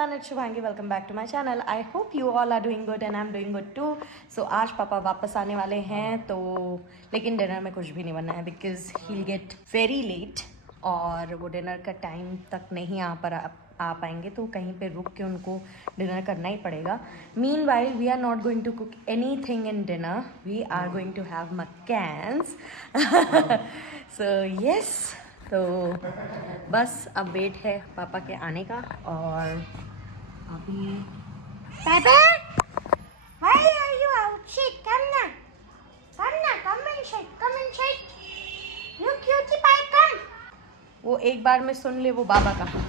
everyone, it's Shubhangi. Welcome back to my channel. I hope you all are doing good and I'm doing good too. So आज पापा वापस आने वाले हैं तो लेकिन डिनर में कुछ भी नहीं बनना है because he'll get very late और वो डिनर का टाइम तक नहीं आ पाएंगे तो कहीं पे रुक के उनको डिनर करना ही पड़ेगा. Meanwhile, we are not going to cook anything in dinner. We are going to have McCann's. So yes. तो बस अब वेट है पापा के आने का और अभी पापा why are you out? Shit, come na, come and shit. You cutie pie, come. वो एक बार में सुन ले वो बाबा कहाँ.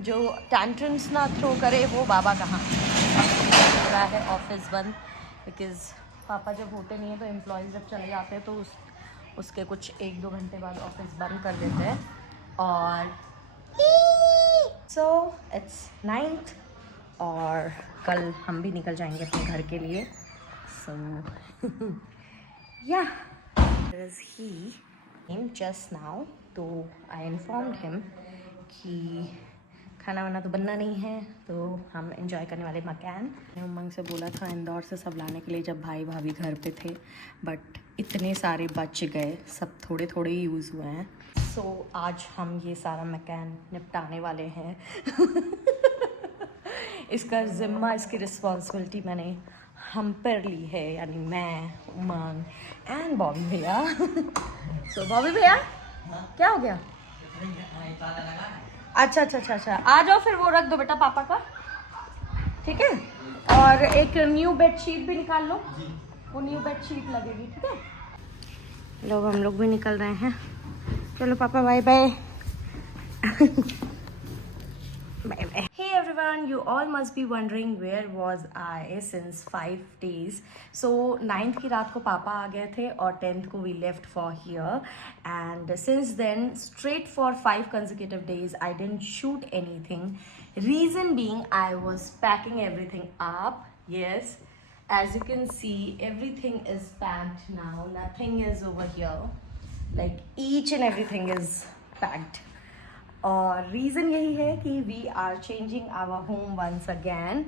जो टैंट्रम्स ना थ्रो करे वो बाबा कहाँ. रहा है ऑफिस बंद बिकॉज पापा जब होते नहीं है तो एम्प्लॉयज़ जब चले जाते हैं तो उसके कुछ 1-2 घंटे बाद ऑफिस बंद कर देते हैं. और सो इट्स 9th और कल हम भी निकल जाएंगे अपने घर के लिए. सो या ही केम जस्ट नाउ तो आई इन्फॉर्म्ड हिम कि खाना वाना तो बनना नहीं है तो हम एंजॉय करने वाले मकान. मैंने उमंग से बोला था इंदौर से सब लाने के लिए जब भाई भाभी घर पे थे बट इतने सारे बच गए, सब थोड़े थोड़े ही यूज़ हुए हैं. सो आज हम ये सारा मकान निपटाने वाले हैं. इसका ज़िम्मा, इसकी रिस्पॉन्सिबिलिटी मैंने हम पर ली है, यानी मैं, उमंग एंड बॉबी भैया. सो बॉबी भैया क्या हो गया? अच्छा, आ जाओ फिर वो रख दो बेटा पापा का, ठीक है. और एक न्यू बेडशीट भी निकाल लो, वो न्यू बेडशीट लगेगी, ठीक है. लोग हम लोग भी निकल रहे हैं. चलो पापा bye bye. Bye bye. Hey everyone, you all must be wondering where was I since 5 days. So 9th की रात को पापा आ गए थे और 10th को we left for here and since then straight for 5 consecutive days I didn't shoot anything. Reason being I was packing everything up. Yes, as you can see everything is packed now. Nothing is over here. Like each and everything is packed. और reason यही है कि we are changing our home once again.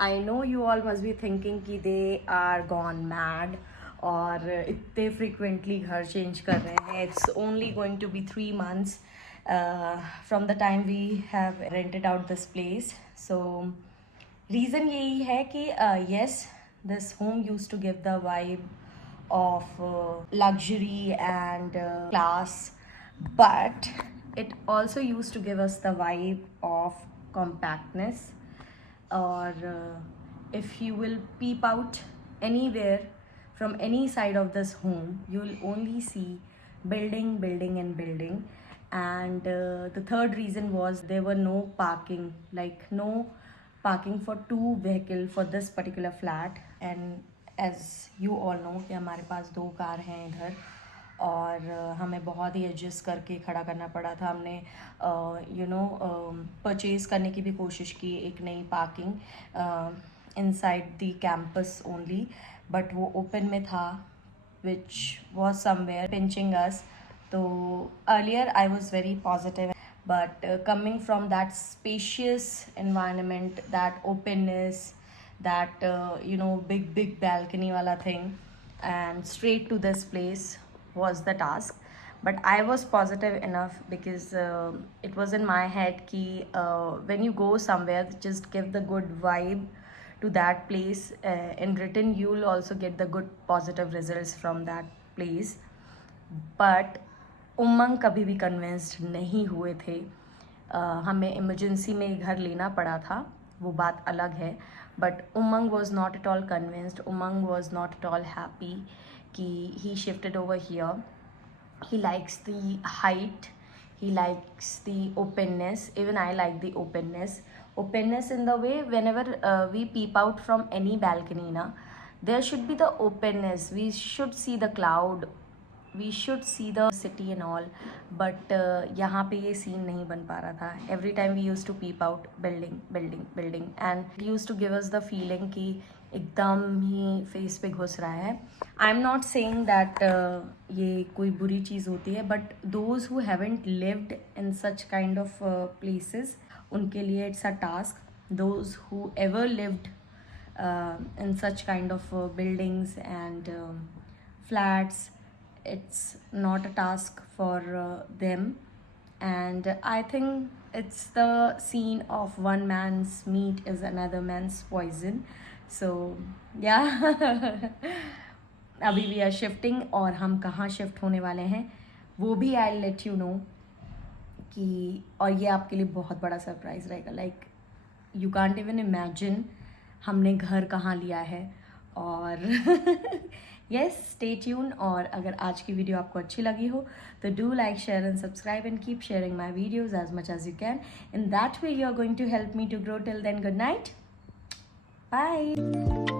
I know you all must be thinking कि they are gone mad और इतने frequently घर change कर रहे हैं. It's only going to be 3 months from the time we have rented out this place. So reason यही है कि yes, this home use to give the vibe of luxury and class but it also used to give us the vibe of compactness. Or if you will peep out anywhere from any side of this home, you will only see building and building. And the third reason was there were no parking, like no parking for 2 vehicles for this particular flat. And as you all know कि हमारे पास 2 car हैं इधर और हमें बहुत ही adjust करके खड़ा करना पड़ा था. हमने परचेज़ करने की भी कोशिश की एक नई parking inside the campus only, but वो ओपन में था विच वॉज समवेयर पिंचिंग अस. तो earlier I was very positive but coming from that spacious environment, that openness, that big balcony wala thing and straight to this place was the task. But I was positive enough because it was in my head ki when you go somewhere just give the good vibe to that place. In return you will also get the good positive results from that place. But उमंग कभी भी convinced नहीं हुए थे. हमें emergency में घर लेना पड़ा था, वो बात अलग है. But Umang was not at all convinced. Umang was not at all happy कि he shifted over here. He likes the height, he likes the openness. Even I like the openness in the way whenever we peep out from any balcony na, there should be the openness. We should see the cloud, we should see the city and all. But यहाँ पे ये scene नहीं बन पा रहा था. Every time we used to peep out building and it used to give us the feeling कि एकदम ही फेस पे घुस रहा है. I am not saying that ये कोई बुरी चीज़ होती है, but those who haven't lived in such kind of places उनके लिए it's a task. Those who ever lived in such kind of buildings and flats, it's not a task for them. And I think it's the scene of one man's meat is another man's poison. So yeah. अभी we are shifting, और हम कहाँ shift होने वाले हैं वो भी I'll let you know कि, और ये आपके लिए बहुत बड़ा सरप्राइज़ रहेगा. Like you can't even imagine हमने घर कहाँ लिया है. और यस, स्टे ट्यून. और अगर आज की वीडियो आपको अच्छी लगी हो तो do like, share and subscribe and keep sharing my videos as much as you can. In that way you are going to help me to grow. Till then, good night, bye.